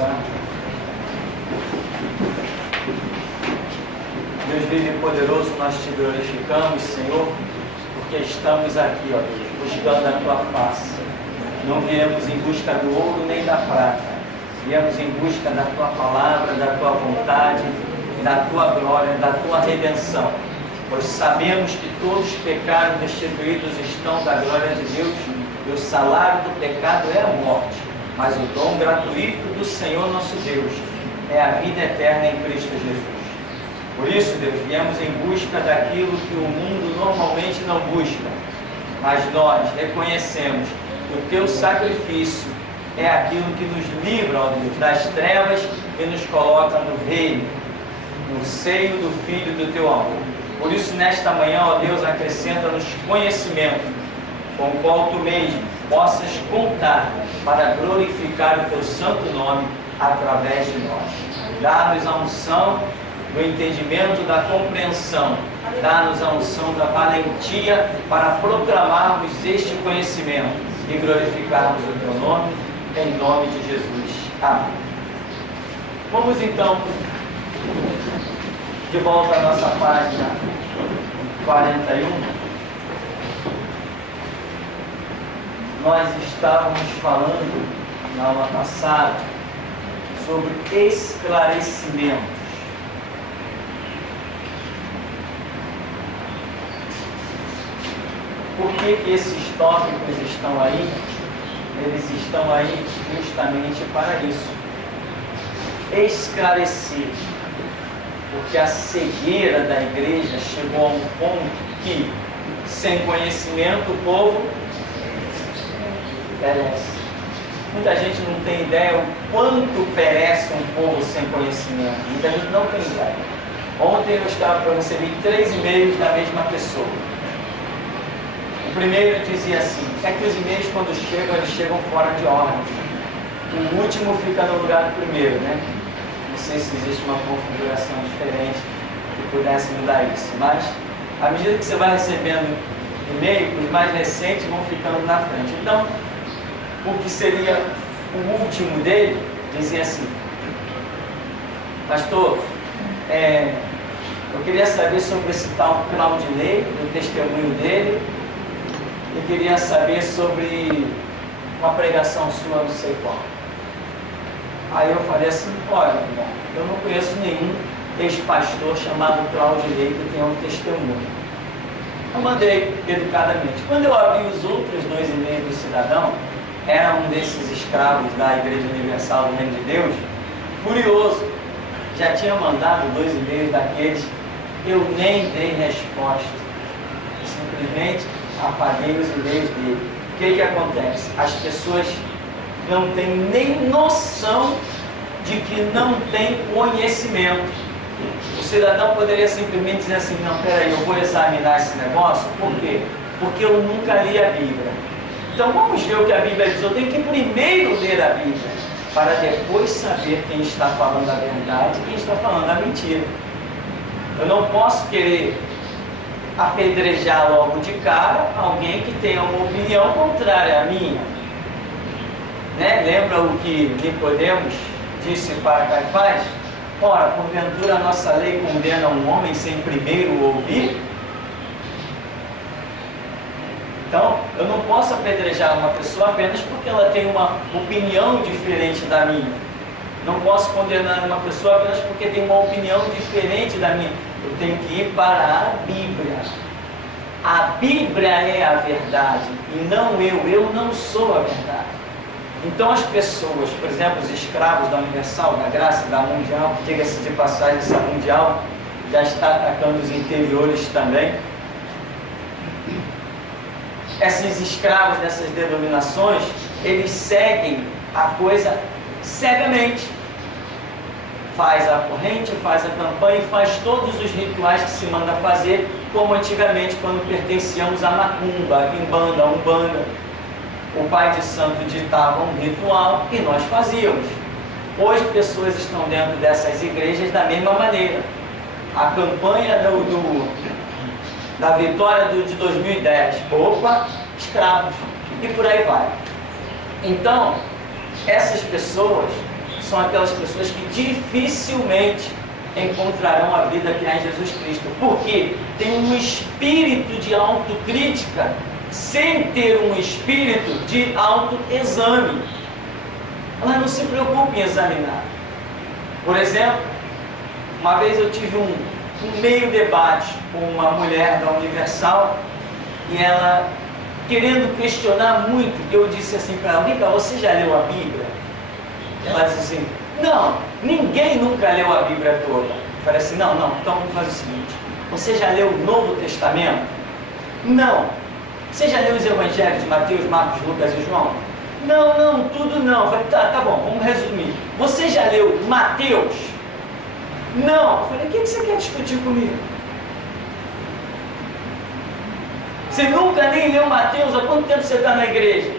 orar. Deus vivo e poderoso, nós te glorificamos, Senhor, porque estamos aqui, ó Deus, buscando a tua face. Não viemos em busca do ouro nem da prata, viemos em busca da tua palavra, da tua vontade, da tua glória, da tua redenção. Pois sabemos que todos pecaram, destituídos estão da glória de Deus, e o salário do pecado é a morte, mas o dom gratuito do Senhor nosso Deus é a vida eterna em Cristo Jesus. Por isso, Deus, viemos em busca daquilo que o mundo normalmente não busca, mas nós reconhecemos que o teu sacrifício é aquilo que nos livra, ó Deus, das trevas e nos coloca no reino, no seio do Filho do teu amor. Por isso, nesta manhã, ó Deus, acrescenta-nos conhecimento, com o qual tu mesmo possas contar para glorificar o teu santo nome através de nós. Dá-nos a unção do entendimento, da compreensão, dá-nos a unção da valentia para proclamarmos este conhecimento e glorificarmos o teu nome, em nome de Jesus. Amém. Vamos então de volta à nossa página 41. Nós estávamos falando na aula passada sobre esclarecimentos. Por que esses tópicos estão aí? Eles estão aí justamente para isso. Esclarecer. Porque a cegueira da igreja chegou a um ponto que, sem conhecimento, o povo perece. Muita gente não tem ideia o quanto perece um povo sem conhecimento. Muita gente não tem ideia. Ontem eu recebi 3 e-mails da mesma pessoa. O primeiro dizia assim: é que os e-mails, quando chegam, eles chegam fora de ordem. O último fica no lugar do primeiro, né? Não sei se existe uma configuração diferente que pudesse mudar isso, mas à medida que você vai recebendo e-mail, os mais recentes vão ficando na frente. Então, o que seria o último dele dizia assim: pastor, eu queria saber sobre esse tal Claudinei, o testemunho dele. Eu queria saber sobre uma pregação sua, não sei qual. Aí eu falei assim: olha, irmão, eu não conheço nenhum ex-pastor chamado Claudinei que tenha um testemunho. Eu mandei educadamente. Quando eu abri os outros 2 e-mails do cidadão, era um desses escravos da Igreja Universal do Reino de Deus, furioso. Já tinha mandado 2 e-mails daqueles, eu nem dei resposta. Simplesmente apaguei os e-mails dele. O que acontece? As pessoas não têm nem noção de que não tem conhecimento. O cidadão poderia simplesmente dizer assim: não, peraí, eu vou examinar esse negócio. Por quê? Porque eu nunca li a Bíblia. Então vamos ver o que a Bíblia diz. Eu tenho que primeiro ler a Bíblia, para depois saber quem está falando a verdade e quem está falando a mentira. Eu não posso querer apedrejar logo de cara alguém que tenha uma opinião contrária à minha. Né? Lembra o que Nicodemos disse para Caifás? Ora, porventura a nossa lei condena um homem sem primeiro ouvir? Então, eu não posso apedrejar uma pessoa apenas porque ela tem uma opinião diferente da minha. Não posso condenar uma pessoa apenas porque tem uma opinião diferente da minha. Eu tenho que ir para a Bíblia. A Bíblia é a verdade e não eu. Eu não sou a verdade. Então as pessoas, por exemplo, os escravos da Universal, da Graça, da Mundial, que diga-se de passagem, essa Mundial já está atacando os interiores também. Esses escravos dessas denominações, eles seguem a coisa cegamente. Faz a corrente, faz a campanha e faz todos os rituais que se manda fazer, como antigamente quando pertencíamos à macumba, à quimbanda, à umbanda. O pai de santo ditava um ritual e nós fazíamos. Hoje pessoas estão dentro dessas igrejas da mesma maneira. A campanha da vitória de 2010, opa, escravos, e por aí vai. Então, essas pessoas são aquelas pessoas que dificilmente encontrarão a vida que há em Jesus Cristo, porque tem um espírito de autocrítica sem ter um espírito de autoexame. Elas não se preocupam em examinar. Por exemplo, uma vez eu tive um meio debate com uma mulher da Universal, e ela, querendo questionar muito, eu disse assim para ela: Mica, você já leu a Bíblia? Ela disse assim: não, ninguém nunca leu a Bíblia toda. Eu falei assim: não, então vamos fazer o seguinte: você já leu o Novo Testamento? Não. Você já leu os Evangelhos de Mateus, Marcos, Lucas e João? Não, tudo não. Eu falei: tá bom, vamos resumir. Você já leu Mateus? Não. Eu falei: o que você quer discutir comigo? Você nunca nem leu Mateus? Há quanto tempo você está na igreja?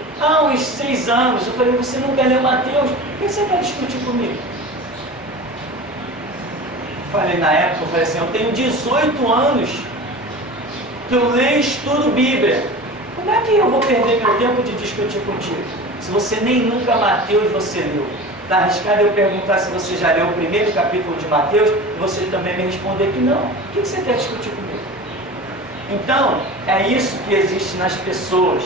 Uns 6 anos. Eu falei: você nunca leu Mateus? O que você quer discutir comigo? Falei na época, eu falei assim: eu tenho 18 anos que eu leio e estudo Bíblia. Como é que eu vou perder meu tempo de discutir contigo? Se você nem nunca Mateus você leu. Está arriscado eu perguntar se você já leu o primeiro capítulo de Mateus e você também me responder que não. O que você quer discutir comigo? Então, é isso que existe nas pessoas.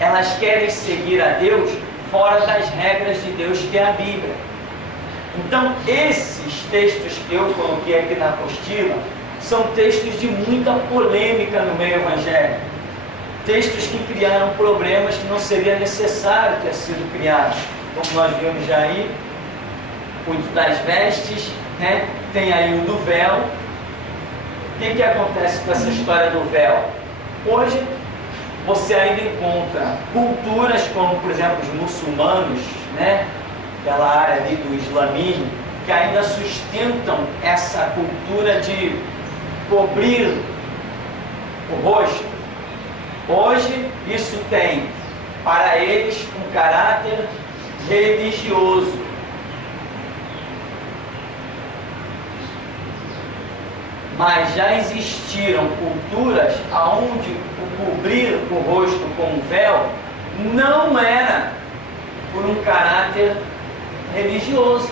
Elas querem seguir a Deus fora das regras de Deus, que é a Bíblia. Então, esses textos que eu coloquei aqui na apostila são textos de muita polêmica no meio evangélico. Textos que criaram problemas que não seria necessário ter sido criados. Como nós vimos já aí, o das vestes, né? Tem aí o do véu. O que acontece com essa história do véu? Hoje, você ainda encontra culturas como, por exemplo, os muçulmanos, né? Aquela área ali do islamismo, que ainda sustentam essa cultura de cobrir o rosto. Hoje, isso tem, para eles, um caráter religioso. Mas já existiram culturas onde o cobrir o rosto com um véu não era por um caráter religioso,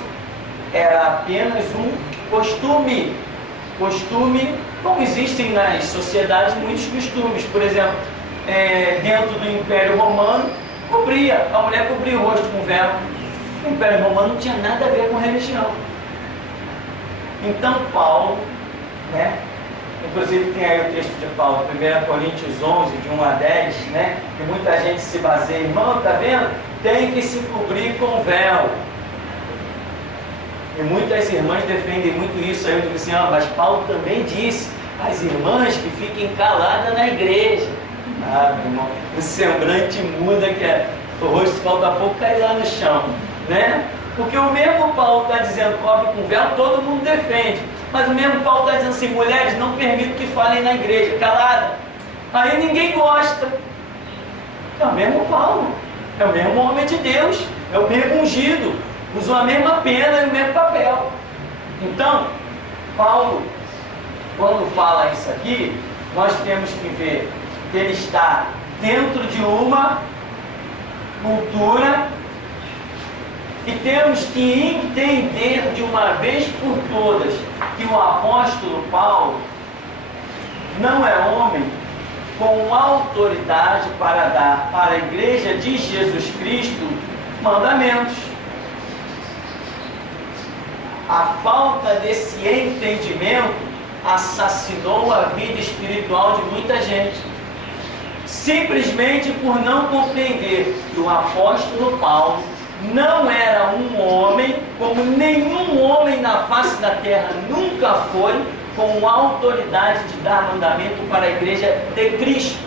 era apenas um costume. Costume, como existem nas sociedades muitos costumes. Por exemplo, dentro do Império Romano, a mulher cobria o rosto com véu. O Império Romano não tinha nada a ver com religião. Então Paulo, né? Inclusive tem aí o texto de Paulo, 1 Coríntios 11, de 1 a 10, né? Que muita gente se baseia: irmão, tá vendo? Tem que se cobrir com véu. E muitas irmãs defendem muito isso. Aí eu digo assim: mas Paulo também disse, as irmãs que fiquem caladas na igreja. Meu irmão, o semblante muda, o rosto falta pouco cai lá no chão, né? Porque o mesmo Paulo está dizendo cobre com véu, todo mundo defende. Mas o mesmo Paulo está dizendo assim: mulheres, não permito que falem na igreja, calada. Aí ninguém gosta. É o mesmo Paulo, é o mesmo homem de Deus, é o mesmo ungido, usou a mesma pena e o mesmo papel. Então, Paulo, quando fala isso aqui, nós temos que ver que ele está dentro de uma cultura e temos que entender de uma vez por todas que o apóstolo Paulo não é homem com autoridade para dar para a igreja de Jesus Cristo mandamentos. A falta desse entendimento assassinou a vida espiritual de muita gente, simplesmente por não compreender que o apóstolo Paulo não era um homem, como nenhum homem na face da terra nunca foi, com autoridade de dar mandamento para a igreja de Cristo.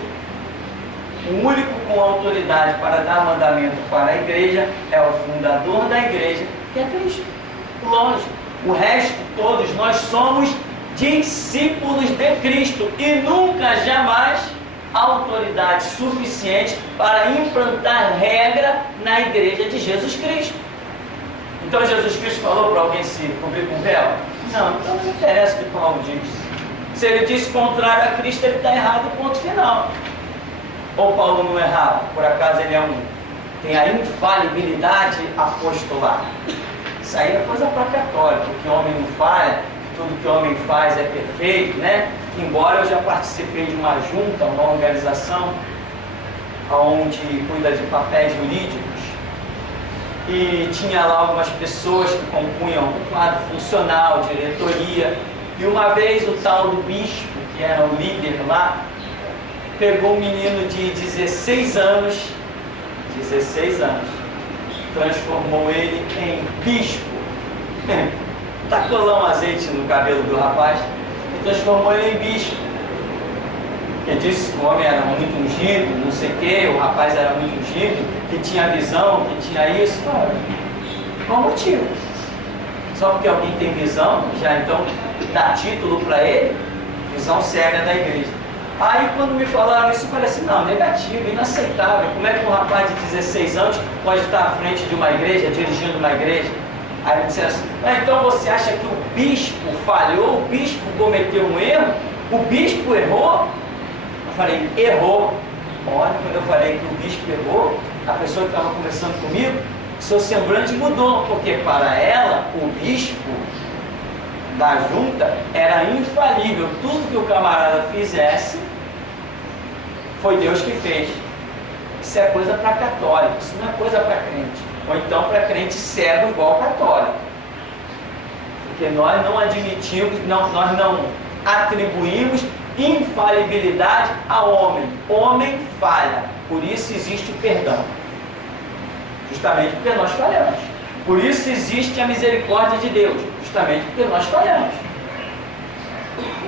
O único com autoridade para dar mandamento para a igreja é o fundador da igreja, que é Cristo. Lógico, o resto, todos nós somos discípulos de Cristo e nunca, jamais, autoridade suficiente para implantar regra na igreja de Jesus Cristo. Então Jesus Cristo falou para alguém se cobrir com véu? Não, então não interessa o que Paulo diz. Se ele disse contrário a Cristo, ele está errado, ponto final. Ou Paulo não errava, por acaso ele tem a infalibilidade apostolar. Isso aí é coisa para católico, que homem não falha, tudo que homem faz é perfeito, né? Embora eu já participei de uma junta, uma organização, onde cuida de papéis jurídicos, e tinha lá algumas pessoas que compunham um quadro funcional, diretoria, e uma vez o tal do bispo, que era o líder lá, pegou um menino de 16 anos, transformou ele em bispo. Tacou lá um azeite no cabelo do rapaz e transformou ele em bispo. Ele disse que o homem era muito ungido, não sei o quê, o rapaz era muito ungido, que tinha visão, que tinha isso. Qual o motivo? Só porque alguém tem visão, já então dá título para ele? Visão cega da igreja. Aí quando me falaram isso, eu falei assim, não, negativo, inaceitável. Como é que um rapaz de 16 anos pode estar à frente de uma igreja, dirigindo uma igreja? Aí me disseram assim, então você acha que o bispo falhou, o bispo cometeu um erro, o bispo errou? Eu falei, errou. Olha, quando eu falei que o bispo errou, a pessoa que estava conversando comigo, seu semblante mudou, porque para ela, o bispo da junta era infalível. Tudo que o camarada fizesse, foi Deus que fez. Isso é coisa para católico, isso não é coisa para crente. Ou então para crente cego igual católico. Porque nós não admitimos, nós não atribuímos infalibilidade ao homem. Homem falha, por isso existe o perdão. Justamente porque nós falhamos. Por isso existe a misericórdia de Deus. Justamente porque nós falhamos.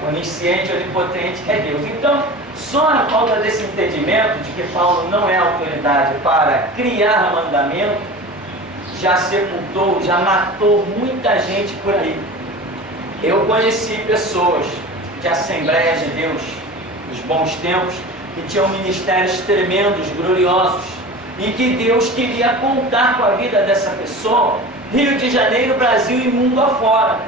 O onisciente, onipotente é Deus. Então, só a falta desse entendimento de que Paulo não é autoridade para criar mandamento, já sepultou, já matou muita gente por aí. Eu conheci pessoas de Assembleias de Deus, nos bons tempos, que tinham ministérios tremendos, gloriosos, e que Deus queria contar com a vida dessa pessoa, Rio de Janeiro, Brasil e mundo afora.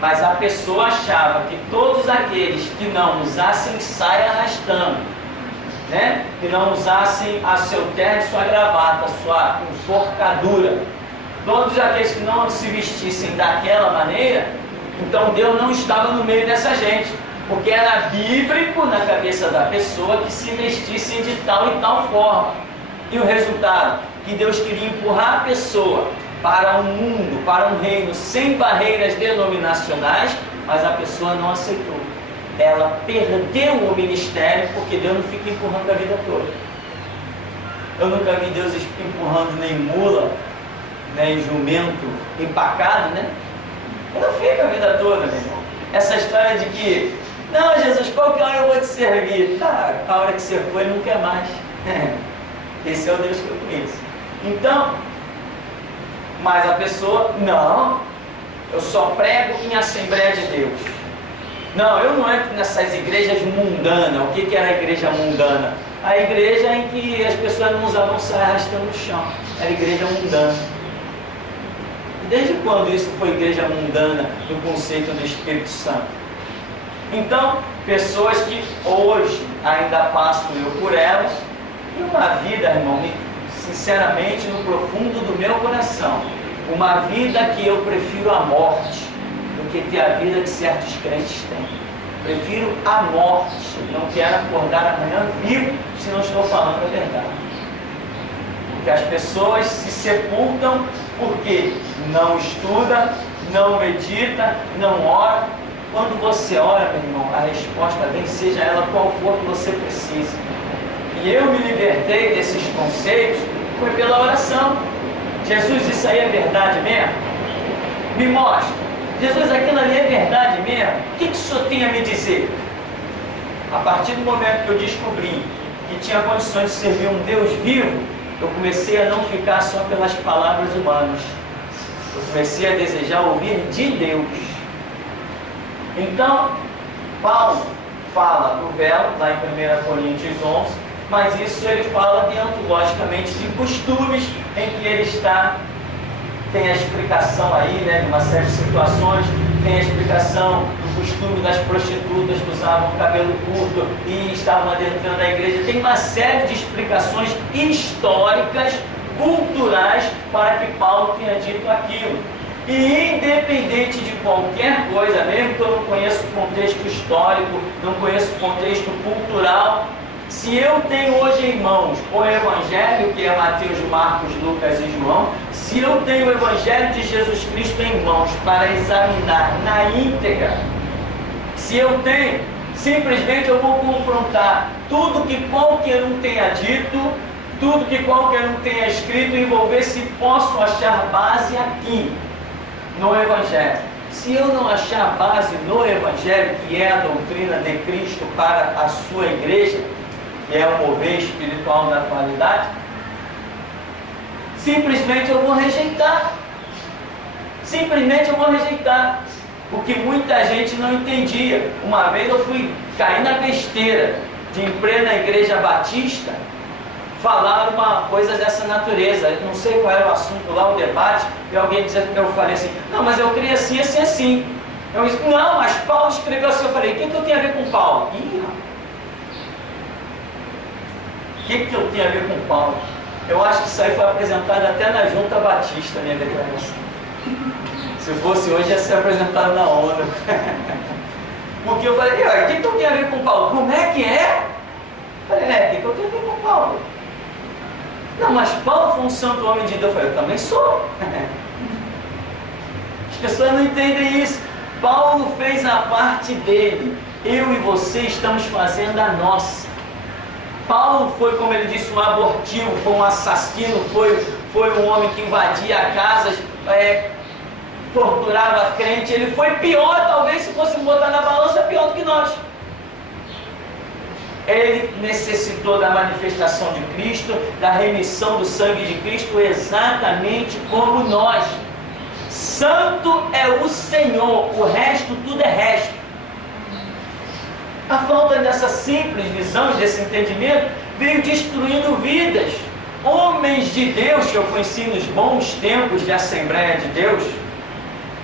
Mas a pessoa achava que todos aqueles que não usassem saia arrastando, né? Que não usassem a seu terno, sua gravata, sua enforcadura, todos aqueles que não se vestissem daquela maneira, então Deus não estava no meio dessa gente, porque era bíblico na cabeça da pessoa que se vestissem de tal e tal forma. E o resultado? Que Deus queria empurrar a pessoa para um mundo, para um reino sem barreiras denominacionais, mas a pessoa não aceitou. Ela perdeu o ministério, porque Deus não fica empurrando a vida toda. Eu nunca vi Deus empurrando nem mula, nem jumento empacado, né? Ele não fica a vida toda, meu irmão. Essa história de que, não, Jesus, qualquer hora eu vou te servir. Tá, a hora que você foi, não quer mais. Esse é o Deus que eu conheço. Então, mas a pessoa, não, eu só prego em Assembleia de Deus. Não, eu não entro nessas igrejas mundanas. O que era a igreja mundana? A igreja em que as pessoas não usavam saia arrastando no chão. Era a igreja mundana. Desde quando isso foi igreja mundana no conceito do Espírito Santo? Então, pessoas que hoje ainda passo eu por elas, e uma vida, irmão, sinceramente, no profundo do meu coração, uma vida que eu prefiro a morte do que ter a vida que certos crentes têm. Prefiro a morte, não quero acordar amanhã vivo se não estou falando a verdade. Porque as pessoas se sepultam porque não estuda, não medita, não ora. Quando você ora, meu irmão, a resposta vem, seja ela qual for que você precise. E eu me libertei desses conceitos, foi pela oração. Jesus, isso aí é verdade mesmo? Me mostra. Jesus, aquilo ali é verdade mesmo? O que o Senhor tem a me dizer? A partir do momento que eu descobri que tinha condições de servir um Deus vivo, eu comecei a não ficar só pelas palavras humanas. Eu comecei a desejar ouvir de Deus. Então, Paulo fala do velo, lá em 1 Coríntios 11, mas isso ele fala dentro, logicamente, de costumes em que ele está. Tem a explicação aí, né, de uma série de situações, tem a explicação do costume das prostitutas que usavam cabelo curto e estavam adentrando a igreja. Tem uma série de explicações históricas, culturais, para que Paulo tenha dito aquilo. E independente de qualquer coisa, mesmo que eu não conheça o contexto histórico, não conheço o contexto cultural, se eu tenho hoje em mãos o Evangelho, que é Mateus, Marcos, Lucas e João, se eu tenho o Evangelho de Jesus Cristo em mãos para examinar na íntegra, se eu tenho, simplesmente eu vou confrontar tudo que qualquer um tenha dito, tudo que qualquer um tenha escrito e vou ver se posso achar base aqui, no Evangelho. Se eu não achar base no Evangelho, que é a doutrina de Cristo para a sua igreja, que é o mover espiritual da atualidade, simplesmente eu vou rejeitar. Simplesmente eu vou rejeitar. O que muita gente não entendia. Uma vez eu fui cair na besteira de em plena igreja batista falar uma coisa dessa natureza. Eu não sei qual era o assunto lá, o debate, e alguém dizia que eu falei assim, não, mas eu creio assim, assim, assim. Eu disse, não, mas Paulo escreveu assim. Eu falei, o que eu tenho a ver com Paulo? Ih, o que eu tenho a ver com Paulo? Eu acho que isso aí foi apresentado até na Junta Batista, minha declaração. Se fosse hoje, ia ser apresentado na ONU. Porque eu falei, o que eu tenho a ver com Paulo? Como é que é? Eu falei, o que eu tenho a ver com Paulo? Não, mas Paulo foi um santo homem de Deus. Eu falei, eu também sou. As pessoas não entendem isso. Paulo fez a parte dele. Eu e você estamos fazendo a nossa. Paulo foi, como ele disse, um abortivo, foi um assassino, foi um homem que invadia casas, torturava crente. Ele foi pior, talvez, se fosse botar na balança, pior do que nós. Ele necessitou da manifestação de Cristo, da remissão do sangue de Cristo, exatamente como nós. Santo é o Senhor, o resto tudo é resto. A falta dessa simples visão, desse entendimento, veio destruindo vidas. Homens de Deus que eu conheci nos bons tempos de Assembleia de Deus,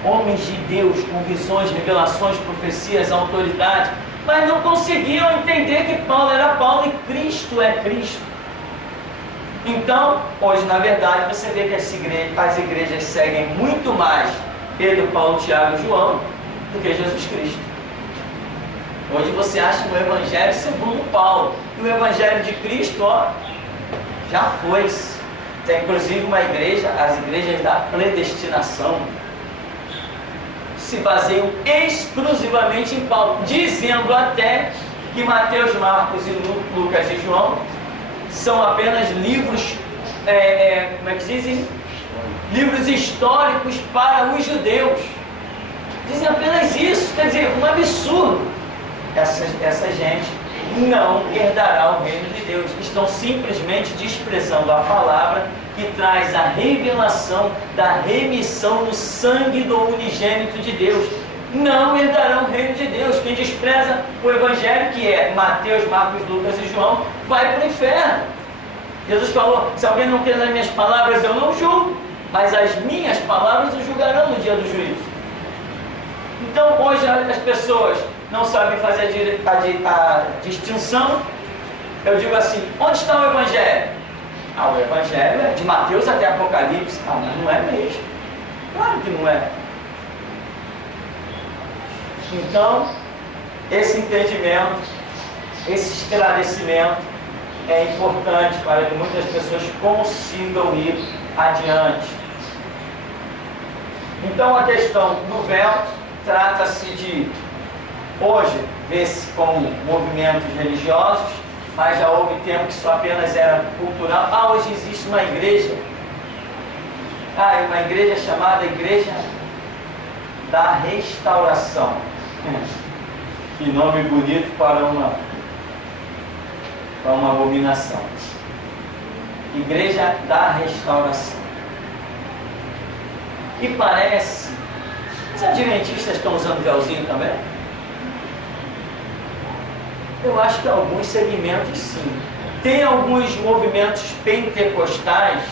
homens de Deus com visões, revelações, profecias, autoridade, mas não conseguiam entender que Paulo era Paulo e Cristo é Cristo. Então, hoje, na verdade, você vê que as igrejas seguem muito mais Pedro, Paulo, Tiago e João do que Jesus Cristo. Hoje você acha o Evangelho segundo Paulo. E o Evangelho de Cristo, já foi. Tem inclusive uma igreja, as igrejas da predestinação, se baseiam exclusivamente em Paulo, dizendo até que Mateus, Marcos e Lucas e João são apenas livros, como é que dizem? Livros históricos para os judeus. Dizem apenas isso, quer dizer, um absurdo. Essa gente não herdará o reino de Deus. Estão simplesmente desprezando a palavra que traz a revelação da remissão no sangue do unigênito de Deus. Não herdarão o reino de Deus. Quem despreza o Evangelho, que é Mateus, Marcos, Lucas e João, vai para o inferno. Jesus falou, se alguém não crê nas minhas palavras, eu não julgo, mas as minhas palavras o julgarão no dia do juízo. Então hoje as pessoas não sabem fazer a distinção. Eu digo assim, onde está o Evangelho? O Evangelho é de Mateus até Apocalipse. Mas não é mesmo. Claro que não é. Então, esse entendimento, esse esclarecimento é importante para que muitas pessoas consigam ir adiante. Então, a questão do véu trata-se de, hoje, ver-se como movimentos religiosos, mas já houve tempo que isso apenas era cultural. Hoje existe uma igreja, uma igreja chamada Igreja da Restauração. Que nome bonito para uma abominação. Igreja da Restauração. E parece, os adventistas estão usando véuzinho também? Eu acho que alguns segmentos sim. Tem alguns movimentos pentecostais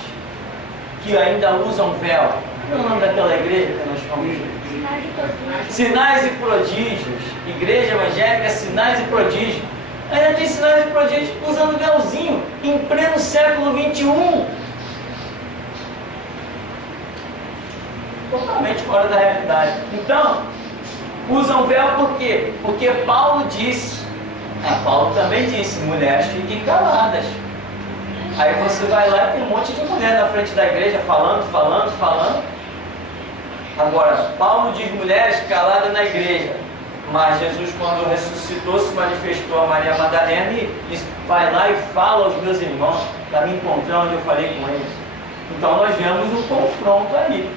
que ainda usam véu. Qual é o nome daquela igreja que nós fomos? Sinais e Prodígios. Igreja evangélica, Sinais e Prodígios. Ainda tem sinais e prodígios usando véuzinho em pleno século XXI. Por totalmente fora da realidade. Então, usam véu por quê? Porque Paulo disse, Paulo também disse, mulheres fiquem caladas. Aí você vai lá e tem um monte de mulher na frente da igreja falando. Agora, Paulo diz mulheres caladas na igreja. Mas Jesus, quando ressuscitou, se manifestou a Maria Madalena e disse, vai lá e fala aos meus irmãos, para me encontrar onde eu falei com eles. Então nós vemos um confronto aí.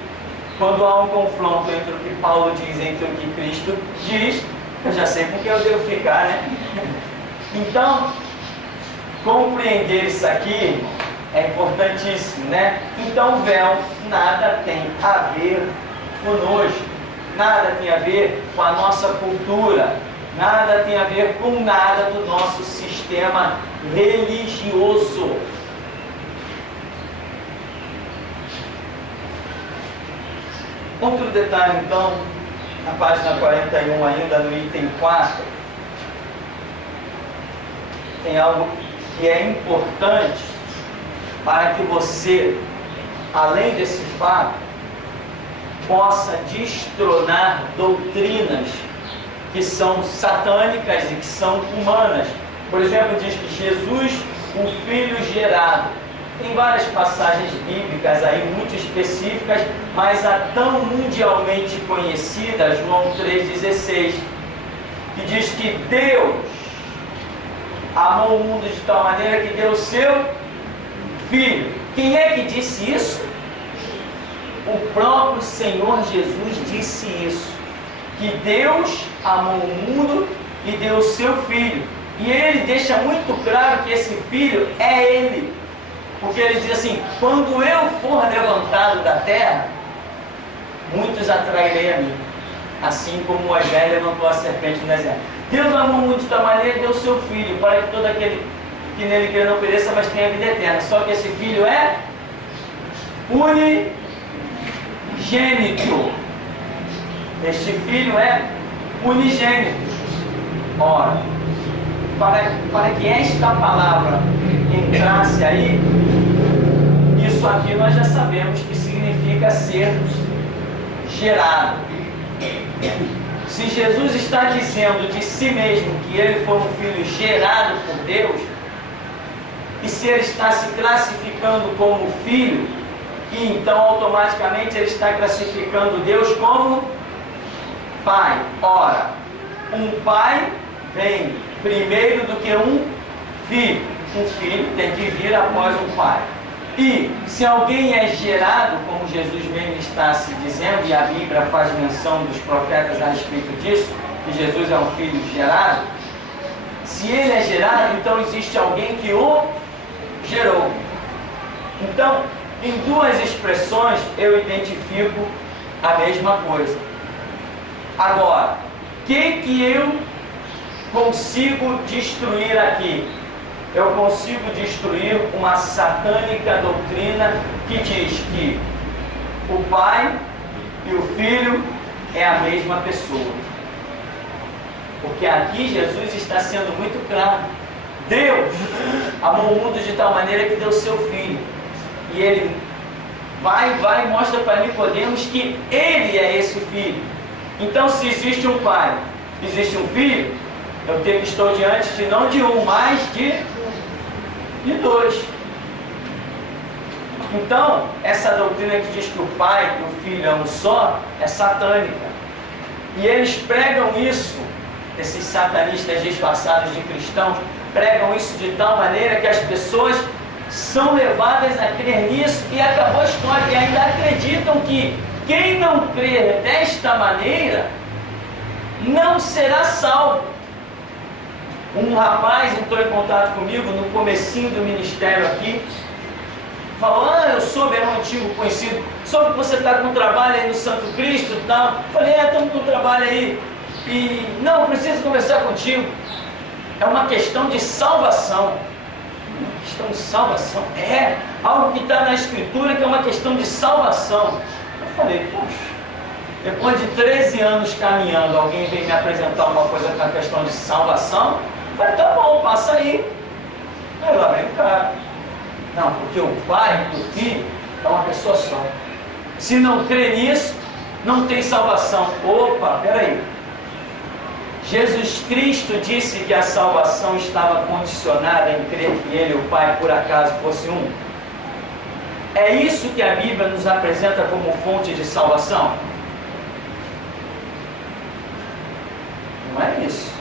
Quando há um confronto entre o que Paulo diz e entre o que Cristo diz, eu já sei com quem eu devo ficar, né? Então, compreender isso aqui é importantíssimo, né? Então, véu nada tem a ver conosco, nada tem a ver com a nossa cultura, nada tem a ver com nada do nosso sistema religioso. Outro detalhe, então, na página 41, ainda no item 4, tem algo que é importante para que você, além desse fato, possa destronar doutrinas que são satânicas e que são humanas. Por exemplo, diz que Jesus, o Filho gerado. Tem várias passagens bíblicas aí muito específicas, mas a tão mundialmente conhecida, João 3,16, que diz que Deus amou o mundo de tal maneira que deu o seu Filho. Quem é que disse isso? O próprio Senhor Jesus disse isso, que Deus amou o mundo e deu o seu Filho. E ele deixa muito claro que esse Filho é Ele. Porque ele diz assim, quando eu for levantado da terra, muitos atrairei a mim. Assim como Moisés levantou a serpente no deserto. Deus amou o mundo de tal maneira que deu o seu Filho, para que todo aquele que nele crê não pereça, mas tenha vida eterna. Só que esse Filho é unigênito. Este Filho é unigênito. Ora, para que esta palavra entrasse aí, isso aqui nós já sabemos que significa ser gerado. Se Jesus está dizendo de si mesmo que ele foi um filho gerado por Deus, e se ele está se classificando como filho, e então automaticamente ele está classificando Deus como pai. Ora, um pai vem primeiro do que um filho. Um filho tem que vir após um pai. E se alguém é gerado, como Jesus mesmo está se dizendo, e a Bíblia faz menção dos profetas a respeito disso, que Jesus é um filho gerado, se ele é gerado, então existe alguém que o gerou. Então, em duas expressões eu identifico a mesma coisa. Agora, o que eu consigo destruir aqui? Eu consigo destruir uma satânica doutrina que diz que o Pai e o Filho é a mesma pessoa. Porque aqui Jesus está sendo muito claro. Deus amou o mundo de tal maneira que deu seu Filho. E ele vai e mostra para Nicodemos que ele é esse Filho. Então, se existe um Pai, existe um Filho, eu estou diante de não de um, mas de dois. Então, essa doutrina que diz que o Pai e o Filho é um só, é satânica. E eles pregam isso, esses satanistas disfarçados de cristãos, pregam isso de tal maneira que as pessoas são levadas a crer nisso e acabou a história. E ainda acreditam que quem não crer desta maneira não será salvo. Um rapaz entrou em contato comigo no comecinho do ministério aqui, falou, eu soube, era um antigo conhecido, soube que você está com trabalho aí no Santo Cristo e tal. Falei, estamos com trabalho aí, e não, preciso conversar contigo. É uma questão de salvação. Uma questão de salvação? É, algo que está na Escritura que é uma questão de salvação. Eu falei, poxa, depois de 13 anos caminhando, alguém vem me apresentar uma coisa com a questão de salvação? Eu falei, tá bom, passa aí. Aí lá vem o cara. Não, porque o Pai e o Filho é uma pessoa só. Se não crê nisso, não tem salvação. Opa, peraí. Jesus Cristo disse que a salvação estava condicionada em crer que Ele, o Pai, por acaso fosse um. É isso que a Bíblia nos apresenta como fonte de salvação? Não é isso.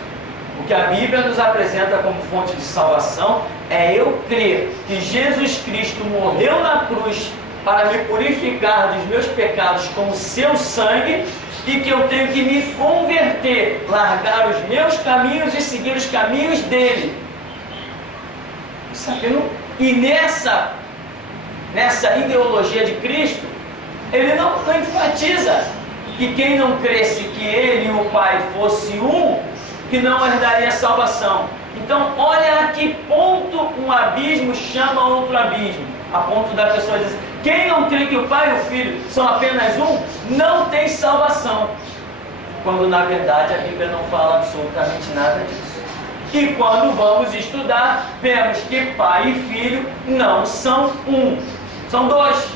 O que a Bíblia nos apresenta como fonte de salvação é eu crer que Jesus Cristo morreu na cruz para me purificar dos meus pecados com o seu sangue e que eu tenho que me converter, largar os meus caminhos e seguir os caminhos dele. E nessa ideologia de Cristo, ele não enfatiza que quem não cresce que ele e o Pai fosse um, que não herdaria a salvação. Então, olha a que ponto um abismo chama outro abismo. A ponto da pessoa dizer, quem não crê que o Pai e o Filho são apenas um, não tem salvação. Quando na verdade a Bíblia não fala absolutamente nada disso. E quando vamos estudar, vemos que Pai e Filho não são um, são dois.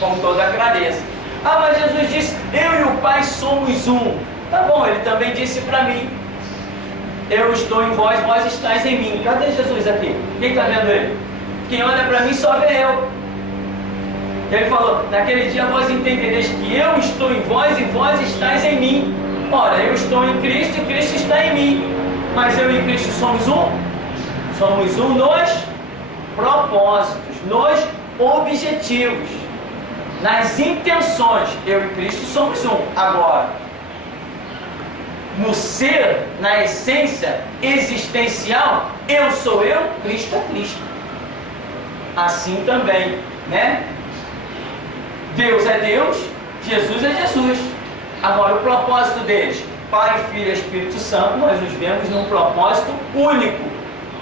Com toda a clareza. Ah, mas Jesus disse, eu e o Pai somos um. Tá bom, ele também disse para mim, eu estou em vós, vós estáis em mim. Cadê Jesus aqui? Quem está vendo ele? Quem olha para mim só vê eu. Ele falou, naquele dia vós entendereis que eu estou em vós e vós estáis em mim. Ora, eu estou em Cristo e Cristo está em mim. Mas eu e Cristo somos um? Somos um nos propósitos, nos objetivos, nas intenções. Eu e Cristo somos um. Agora, no ser, na essência existencial, eu sou eu, Cristo é Cristo. Assim também, né? Deus é Deus, Jesus é Jesus. Agora, o propósito deles, Pai, Filho e Espírito Santo, nós nos vemos num propósito único.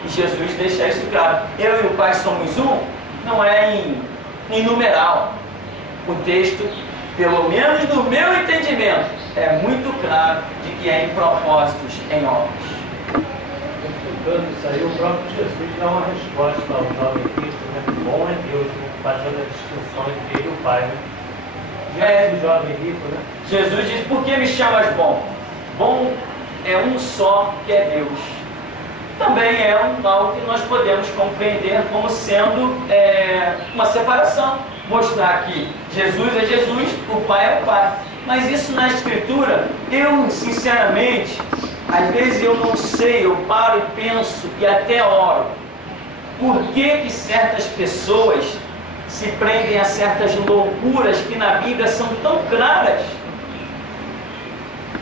E Jesus deixa isso claro. Eu e o Pai somos um, não é em numeral. O texto, pelo menos no meu entendimento, é muito claro de que é em propósitos, em obras. Explicando isso aí, o próprio Jesus dá uma resposta ao jovem Cristo, né? Bom é Deus, fazendo a distinção entre ele e o Pai, né? O jovem rico, né? Jesus diz, por que me chamas bom? Bom é um só, que é Deus. Também é algo que nós podemos compreender como sendo uma separação. Mostrar que Jesus é Jesus, o Pai é o Pai. Mas isso na Escritura, eu sinceramente, às vezes eu não sei, eu paro e penso e até oro. Por que certas pessoas se prendem a certas loucuras que na Bíblia são tão claras?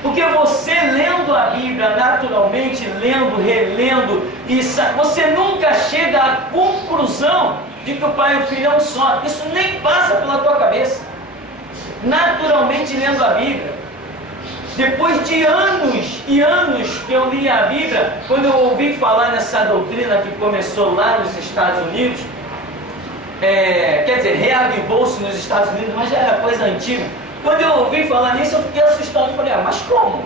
Porque você lendo a Bíblia naturalmente, lendo, relendo, você nunca chega à conclusão de que o Pai e o Filho é um só. Isso nem passa pela tua cabeça. Naturalmente lendo a Bíblia. Depois de anos e anos que eu li a Bíblia, quando eu ouvi falar nessa doutrina que começou lá nos Estados Unidos, quer dizer, reavivou-se nos Estados Unidos, mas já era coisa antiga. Quando eu ouvi falar nisso, eu fiquei assustado. Eu falei, mas como?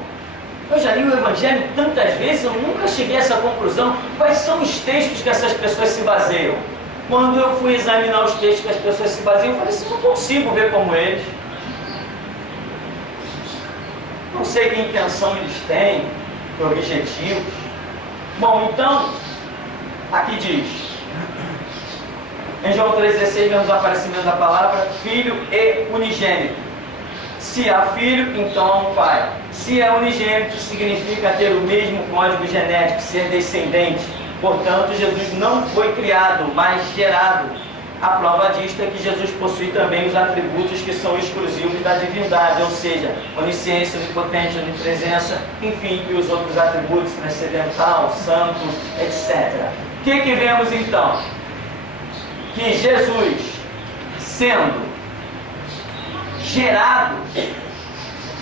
Eu já li o Evangelho tantas vezes, eu nunca cheguei a essa conclusão. Quais são os textos que essas pessoas se baseiam? Quando eu fui examinar os textos que as pessoas se baseiam, eu falei assim, não consigo ver como eles. Não sei que intenção eles têm, que objetivos. Bom, então, aqui diz, em João 3,16 vemos o aparecimento da palavra Filho e unigênito. Se há filho, então há um pai. Se é unigênito, significa ter o mesmo código genético, ser descendente. Portanto, Jesus não foi criado, mas gerado. A prova disto é que Jesus possui também os atributos que são exclusivos da divindade, ou seja, onisciência, onipotente, onipresença, enfim, e os outros atributos, transcendental, santo, etc. O que vemos então? Que Jesus, sendo gerado,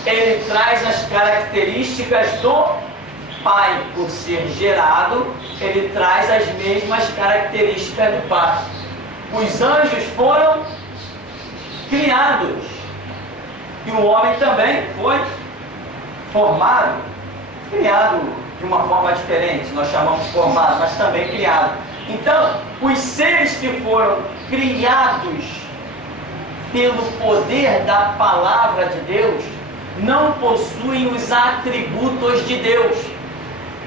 ele traz as características do Pai. Por ser gerado, ele traz as mesmas características do Pai. Os anjos foram criados e o homem também foi formado, criado de uma forma diferente, nós chamamos formado, mas também criado. Então, os seres que foram criados pelo poder da palavra de Deus, não possuem os atributos de Deus,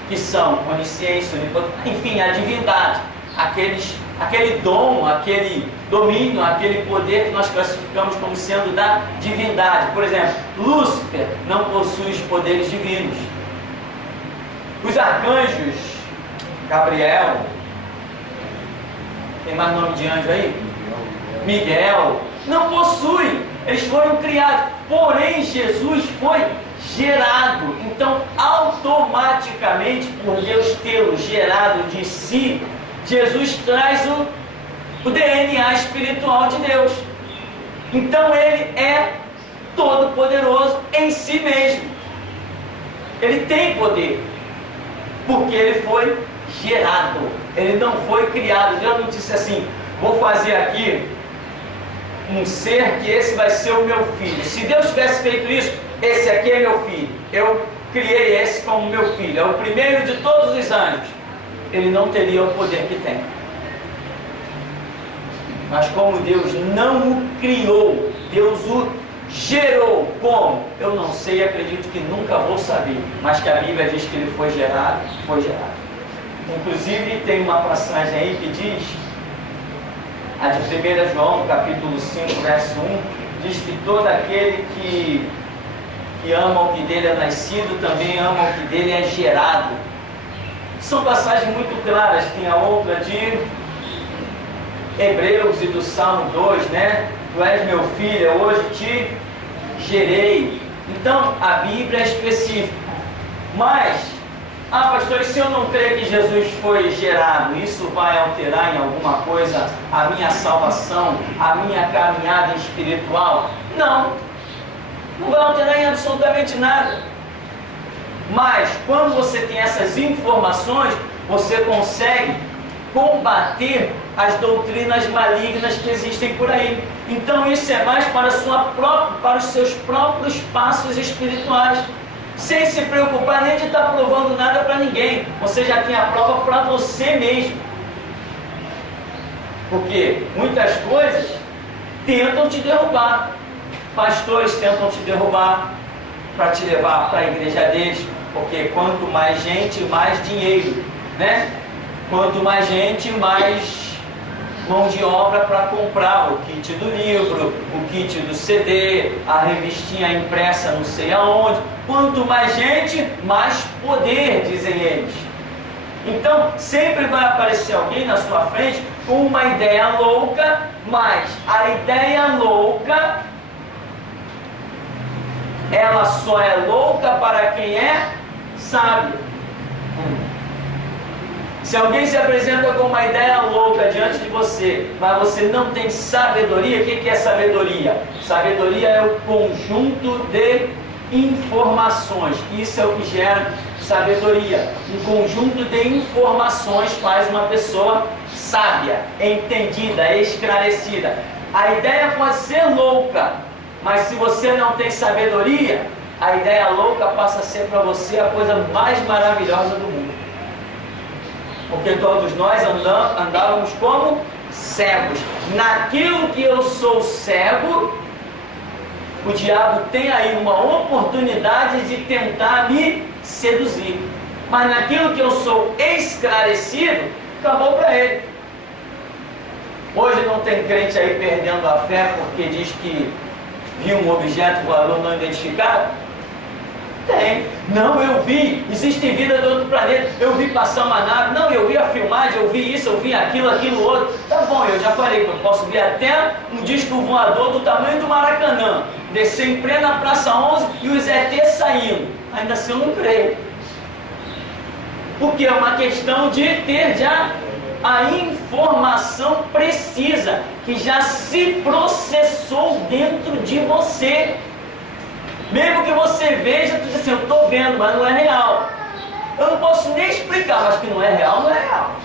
que são onisciência, enfim, a divindade, aquele dom, aquele domínio, aquele poder que nós classificamos como sendo da divindade. Por exemplo, Lúcifer não possui os poderes divinos. Os arcanjos, Gabriel, tem mais nome de anjo aí? Miguel, não possuem, eles foram criados, porém Jesus foi gerado. Então, automaticamente, por Deus tê-lo gerado de si, Jesus traz o DNA espiritual de Deus. Então ele é todo poderoso em si mesmo. Ele tem poder, porque ele foi gerado, ele não foi criado. Deus não disse assim: vou fazer aqui um ser que esse vai ser o meu filho. Se Deus tivesse feito isso, esse aqui é meu filho, eu criei esse como meu filho, é o primeiro de todos os anjos. Ele não teria o poder que tem. Mas como Deus não o criou, Deus o gerou. Como? Eu não sei, acredito que nunca vou saber, mas que a Bíblia diz que ele foi gerado, foi gerado. Inclusive tem uma passagem aí que diz, a de 1 João, capítulo 5, verso 1, diz que todo aquele que ama o que dele é nascido, também ama o que dele é gerado. São passagens muito claras. Tem a outra de Hebreus e do Salmo 2, né? Tu és meu filho, eu hoje te gerei. Então, a Bíblia é específica. Mas, pastor, e se eu não crer que Jesus foi gerado, isso vai alterar em alguma coisa a minha salvação, a minha caminhada espiritual? Não, não vai alterar em absolutamente nada. Mas, quando você tem essas informações, você consegue combater as doutrinas malignas que existem por aí. Então, isso é mais para os seus próprios passos espirituais, sem se preocupar nem de estar provando nada para ninguém. Você já tem a prova para você mesmo. Porque muitas coisas tentam te derrubar. Pastores tentam te derrubar para te levar para a igreja deles, porque quanto mais gente, mais dinheiro, né? Quanto mais gente, mais mão de obra para comprar o kit do livro, o kit do CD, a revistinha impressa não sei aonde. Quanto mais gente, mais poder, dizem eles. Então, sempre vai aparecer alguém na sua frente com uma ideia louca, mas a ideia louca, ela só é louca para quem é sábio. Se alguém se apresenta com uma ideia louca diante de você, mas você não tem sabedoria, o que é sabedoria? Sabedoria é o conjunto de informações. Isso é o que gera sabedoria. Um conjunto de informações faz uma pessoa sábia, entendida, esclarecida. A ideia pode ser louca, mas se você não tem sabedoria, a ideia louca passa a ser para você a coisa mais maravilhosa do mundo. Porque todos nós andávamos como cegos. Naquilo que eu sou cego, o diabo tem aí uma oportunidade de tentar me seduzir. Mas naquilo que eu sou esclarecido, acabou para ele. Hoje não tem crente aí perdendo a fé porque diz que viu um objeto voador não identificado? Tem. Não, eu vi, existe vida do outro planeta, eu vi passar uma nave, não, eu vi a filmagem, eu vi isso, eu vi aquilo outro. Tá bom, eu já falei que eu posso ver até um disco voador do tamanho do Maracanã, descer em plena Praça 11 e os ET saindo. Ainda assim eu não creio. Porque é uma questão de ter já a informação precisa, que já se processou dentro de você. Mesmo que você veja, tu diz assim, eu estou vendo, mas não é real. Eu não posso nem explicar, mas que não é real, não é real.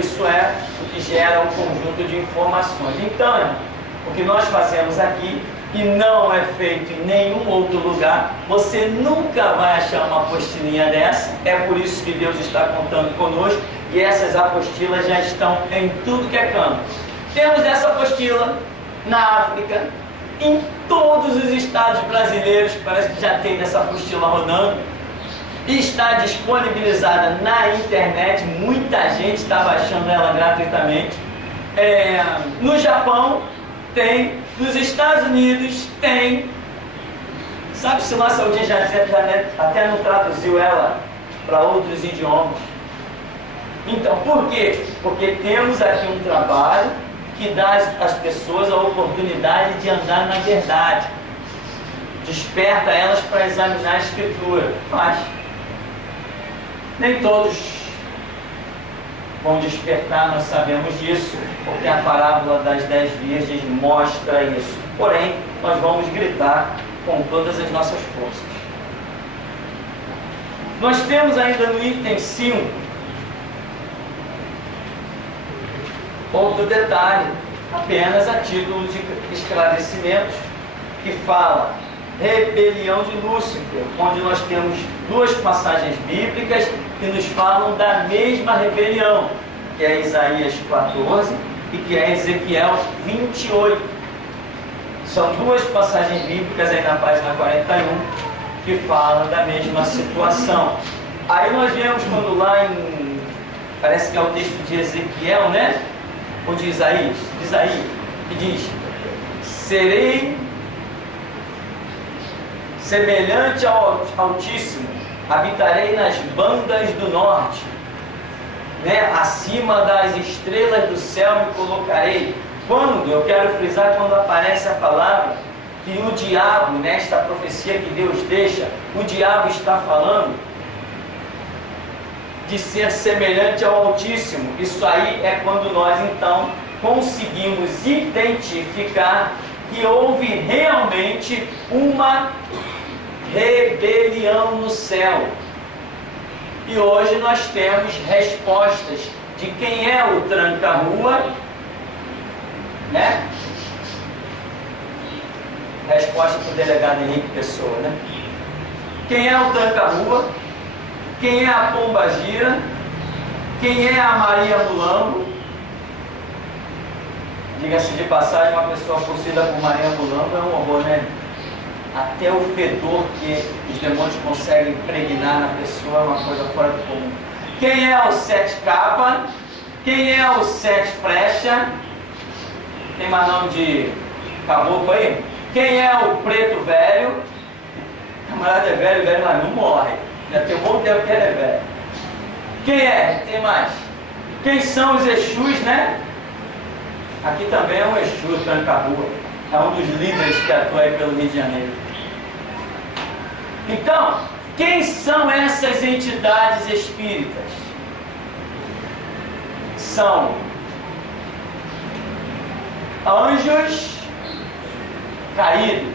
Isso é o que gera um conjunto de informações. Então, irmão, o que nós fazemos aqui, e não é feito em nenhum outro lugar, você nunca vai achar uma apostilinha dessa. É por isso que Deus está contando conosco, e essas apostilas já estão em tudo que é canto. Temos essa apostila, na África, em todos os estados brasileiros, parece que já tem dessa apostila rodando, e está disponibilizada na internet, muita gente está baixando ela gratuitamente. No Japão tem, nos Estados Unidos tem, sabe-se lá se alguém já até não traduziu ela para outros idiomas. Então, por quê? Porque temos aqui um trabalho que dá às pessoas a oportunidade de andar na verdade, desperta elas para examinar a Escritura, mas nem todos vão despertar, nós sabemos disso, porque a parábola das 10 virgens mostra isso. Porém, nós vamos gritar com todas as nossas forças. Nós temos ainda no item 5 outro detalhe, apenas a título de esclarecimento, que fala rebelião de Lúcifer, onde nós temos duas passagens bíblicas que nos falam da mesma rebelião, que é Isaías 14 e que é Ezequiel 28. São duas passagens bíblicas aí na página 41 que falam da mesma situação. Aí nós vemos quando lá em, parece que é o texto de Ezequiel, né? Ou de Isaías, que diz: serei semelhante ao Altíssimo, habitarei nas bandas do norte, né? Acima das estrelas do céu me colocarei. Quando, eu quero frisar, quando aparece a palavra que o diabo, nesta profecia que Deus deixa, o diabo está falando de ser semelhante ao Altíssimo. Isso aí é quando nós então conseguimos identificar que houve realmente uma rebelião no céu. E hoje nós temos respostas de quem é o tranca-rua, né? Resposta para o delegado Henrique Pessoa, né? Quem é o tranca-rua? Quem é a Pomba Gira? Quem é a Maria Mulambo? Diga-se de passagem, uma pessoa possuída por Maria Mulambo é um horror, né? Até o fedor que os demônios conseguem impregnar na pessoa é uma coisa fora do comum. Quem é o Sete Capa? Quem é o Sete Flecha? Tem mais nome de caboclo aí? Quem é o Preto Velho? O camarada é velho, mas não morre. Já tem um bom tempo que ele é velho. Quem é? Tem mais. Quem são os Exus, né? Aqui também é um Exu, tranca-rua. É um dos líderes que atua aí pelo Rio de Janeiro. Então, quem são essas entidades espíritas? São anjos caídos,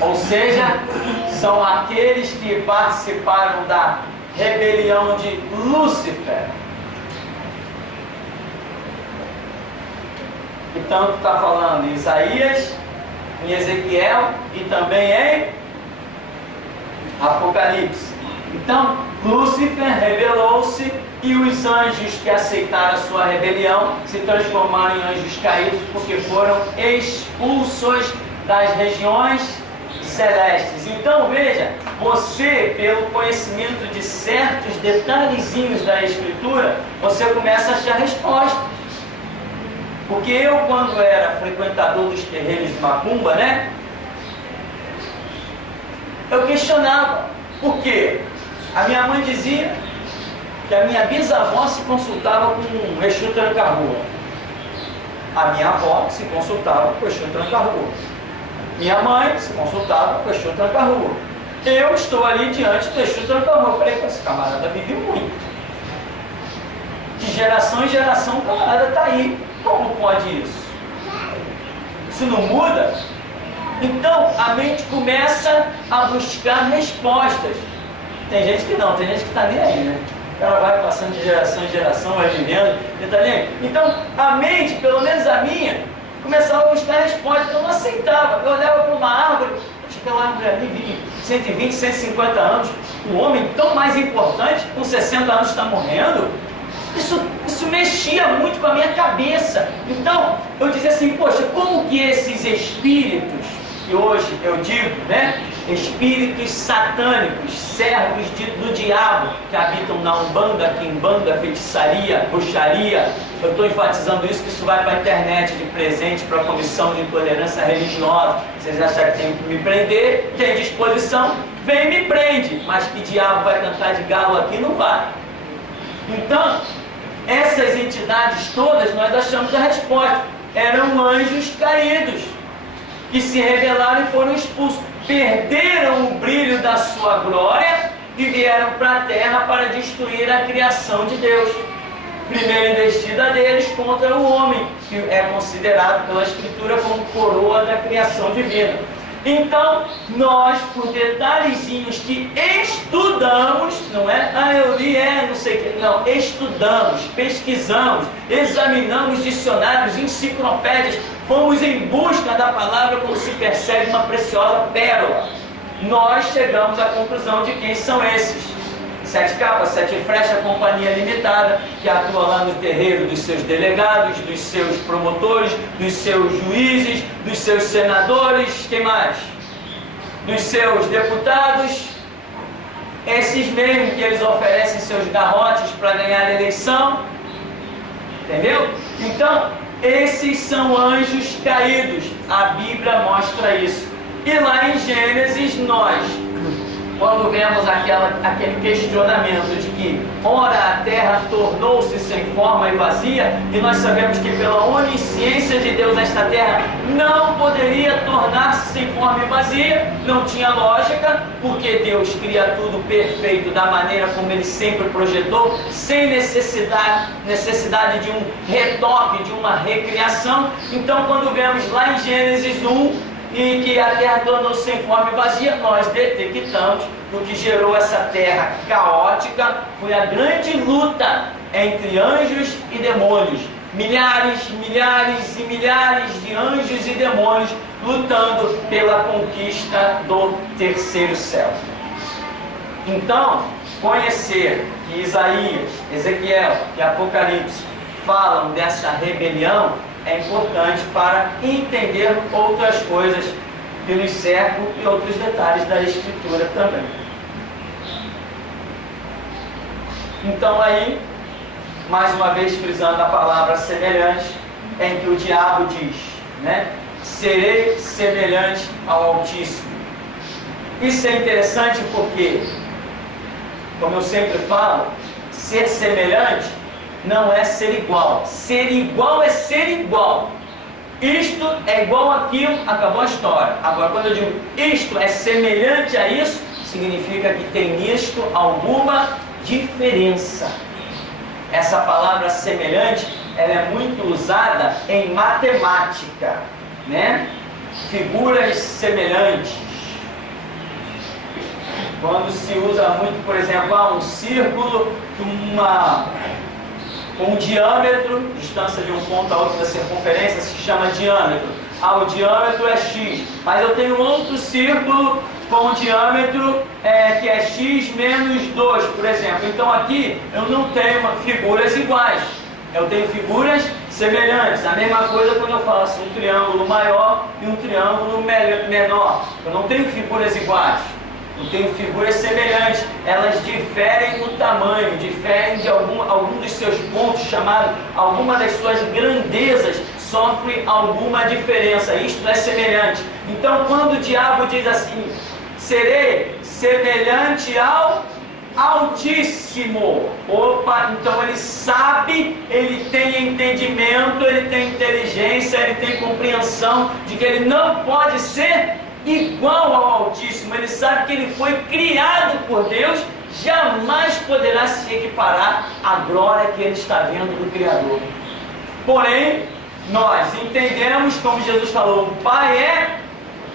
ou seja, são aqueles que participaram da rebelião de Lúcifer. Então, está falando em Isaías, em Ezequiel e também em Apocalipse. Então, Lúcifer rebelou-se e os anjos que aceitaram a sua rebelião se transformaram em anjos caídos porque foram expulsos das regiões celestes. Então veja, você, pelo conhecimento de certos detalhezinhos da Escritura, você começa a achar respostas. Porque eu, quando era frequentador dos terreiros de macumba, né, eu questionava. Por quê? A minha mãe dizia que a minha bisavó se consultava com o Exu Tranca-Rua. A minha avó se consultava com o Exu Tranca-Rua. Minha mãe se consultava com o Exu Tranca-Rua. Eu estou ali diante do Exu Tranca-Rua. Eu falei, esse camarada vive muito. De geração em geração o camarada está aí. Como pode isso? Isso não muda? Então a mente começa a buscar respostas. Tem gente que não, tem gente que está nem aí, né? O cara vai passando de geração em geração, vai vivendo, ele está nem aí. Então a mente, pelo menos a minha, começava a buscar respostas. Eu não aceitava. Eu olhava para uma árvore, aquela árvore ali vive 120, 150 anos. Um homem tão mais importante, com 60 anos está morrendo. Isso mexia muito com a minha cabeça. Então, eu dizia assim, poxa, como que esses espíritos, que hoje eu digo, né? Espíritos satânicos, servos do diabo, que habitam na Umbanda, Quimbanda, feitiçaria, bruxaria. Eu estou enfatizando isso, que isso vai para a internet de presente para a Comissão de Intolerância Religiosa. Vocês acham que tem que me prender? Tem disposição? Vem e me prende. Mas que diabo vai cantar de galo aqui? Não vai. Então, essas entidades todas, nós achamos a resposta. Eram anjos caídos, que se rebelaram e foram expulsos. Perderam o brilho da sua glória e vieram para a terra para destruir a criação de Deus. Primeira investida deles contra o homem, que é considerado pela Escritura como coroa da criação divina. Então, nós, por detalhezinhos que estudamos, não é? Eu li, não sei o que. Não, estudamos, pesquisamos, examinamos dicionários, enciclopédias, fomos em busca da palavra, como se percebe uma preciosa pérola. Nós chegamos à conclusão de quem são esses. 7 Capas, 7 Flechas, Companhia Limitada, que atua lá no terreiro dos seus delegados, dos seus promotores, dos seus juízes, dos seus senadores, quem mais? Dos seus deputados, esses mesmos que eles oferecem seus garrotes para ganhar a eleição, entendeu? Então, esses são anjos caídos, a Bíblia mostra isso. E lá em Gênesis, nós, quando vemos aquele questionamento de que, ora, a terra tornou-se sem forma e vazia, e nós sabemos que pela onisciência de Deus esta terra não poderia tornar-se sem forma e vazia, não tinha lógica, porque Deus cria tudo perfeito da maneira como Ele sempre projetou, sem necessidade de um retoque, de uma recriação. Então, quando vemos lá em Gênesis 1, e que a terra tornou-se sem forma e vazia, nós detectamos que o que gerou essa terra caótica foi a grande luta entre anjos e demônios. Milhares e milhares de anjos e demônios lutando pela conquista do terceiro céu. Então, conhecer que Isaías, Ezequiel e Apocalipse falam dessa rebelião é importante para entender outras coisas que nos cercam e outros detalhes da Escritura também. Então aí, mais uma vez frisando a palavra semelhante, em que o diabo diz, né? Serei semelhante ao Altíssimo. Isso é interessante porque, como eu sempre falo, ser semelhante não é ser igual. Ser igual é ser igual. Isto é igual àquilo, acabou a história. Agora, quando eu digo isto é semelhante a isso, significa que tem nisto alguma diferença. Essa palavra semelhante, ela é muito usada em matemática, né? Figuras semelhantes. Quando se usa muito, por exemplo, um círculo, com um diâmetro, distância de um ponto a outro da circunferência, se chama diâmetro. O diâmetro é x, mas eu tenho outro círculo com um diâmetro que é x menos 2, por exemplo. Então aqui eu não tenho figuras iguais, eu tenho figuras semelhantes. A mesma coisa quando eu faço um triângulo maior e um triângulo menor. Eu não tenho figuras iguais. Eu tenho figuras semelhantes, elas diferem no tamanho, diferem de algum dos seus pontos, alguma das suas grandezas sofre alguma diferença. Isto é semelhante. Então, quando o diabo diz assim, serei semelhante ao Altíssimo, então ele sabe, ele tem entendimento, ele tem inteligência, ele tem compreensão de que ele não pode ser igual ao Altíssimo. Ele sabe que ele foi criado por Deus, jamais poderá se equiparar à glória que ele está vendo do Criador. Porém, nós entendemos, como Jesus falou, o Pai é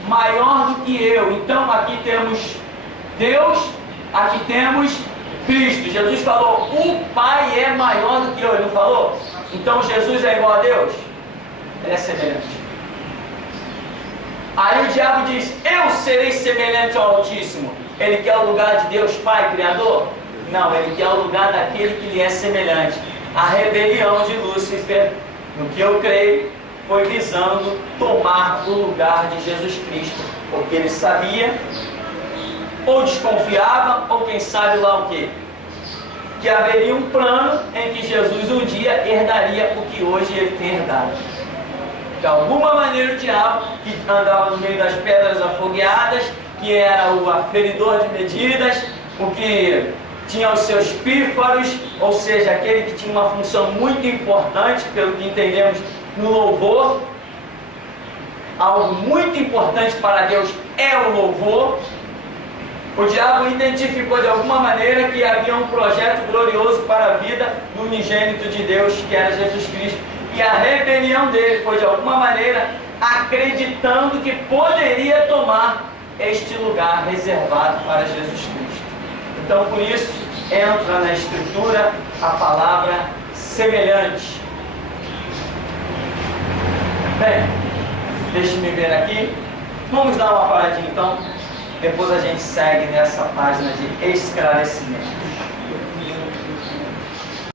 maior do que eu. Então aqui temos Deus, aqui temos Cristo. Jesus falou, o Pai é maior do que eu. Ele não falou? Então Jesus é igual a Deus? Ele é semelhante. Aí o diabo diz, eu serei semelhante ao Altíssimo. Ele quer o lugar de Deus Pai, Criador? Não, ele quer o lugar daquele que lhe é semelhante. A rebelião de Lúcifer, no que eu creio, foi visando tomar o lugar de Jesus Cristo, porque ele sabia, ou desconfiava, ou quem sabe lá o quê? Que haveria um plano em que Jesus um dia herdaria o que hoje ele tem herdado. De alguma maneira o diabo, que andava no meio das pedras afogueadas, que era o aferidor de medidas, o que tinha os seus pífaros, ou seja, aquele que tinha uma função muito importante, pelo que entendemos no louvor. Algo muito importante para Deus é o louvor. O diabo identificou de alguma maneira que havia um projeto glorioso para a vida do unigênito de Deus, que era Jesus Cristo. E a rebelião dele foi de alguma maneira acreditando que poderia tomar este lugar reservado para Jesus Cristo. Então, por isso, entra na Escritura a palavra semelhante. Bem, deixe-me ver aqui. Vamos dar uma paradinha então. Depois a gente segue nessa página de esclarecimentos.